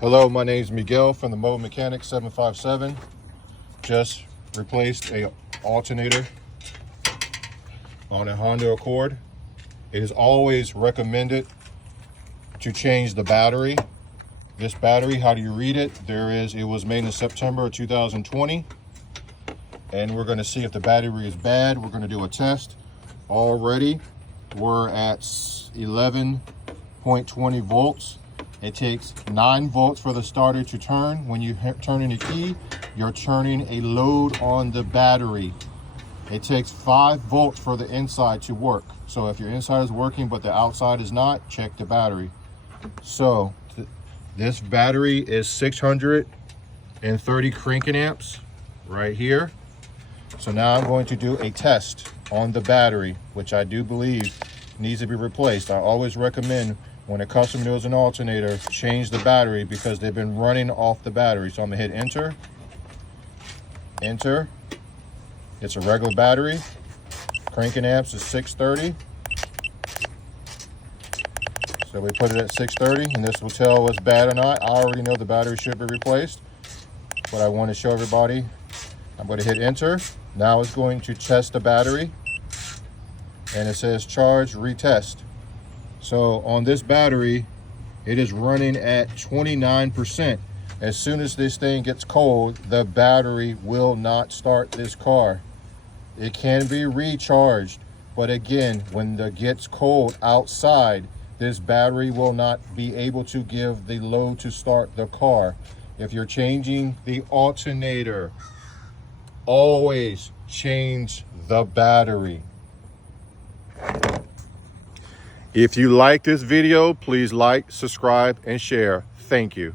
Hello, my name is Miguel from the Mobile Mechanic 757. Just replaced a alternator on a Honda Accord. It is always recommended to change the battery. This battery, how do you read it? It was made in September of 2020. And we're going to see if the battery is bad. We're going to do a test. Already, we're at 11.20 volts. It takes 9 volts for the starter to turn. When you turn in the key, you're turning a load on the battery. It takes 5 volts for the inside to work. So if your inside is working but the outside is not, check the battery. So this battery is 630 cranking amps right here. So now I'm going to do a test on the battery, which I do believe needs to be replaced. I always recommend when a customer knows an alternator, change the battery because they've been running off the battery. So I'm gonna hit enter. Enter. It's a regular battery. Cranking amps is 630. So we put it at 630 and this will tell us bad or not. I already know the battery should be replaced, but I want to show everybody. I'm going to hit enter. Now it's going to test the battery and it says charge, retest. So on this battery, it is running at 29%. As soon as this thing gets cold, the battery will not start this car. It can be recharged, but again, when it gets cold outside, this battery will not be able to give the load to start the car. If you're changing the alternator, always change the battery. If you like this video, please like, subscribe, and share. Thank you.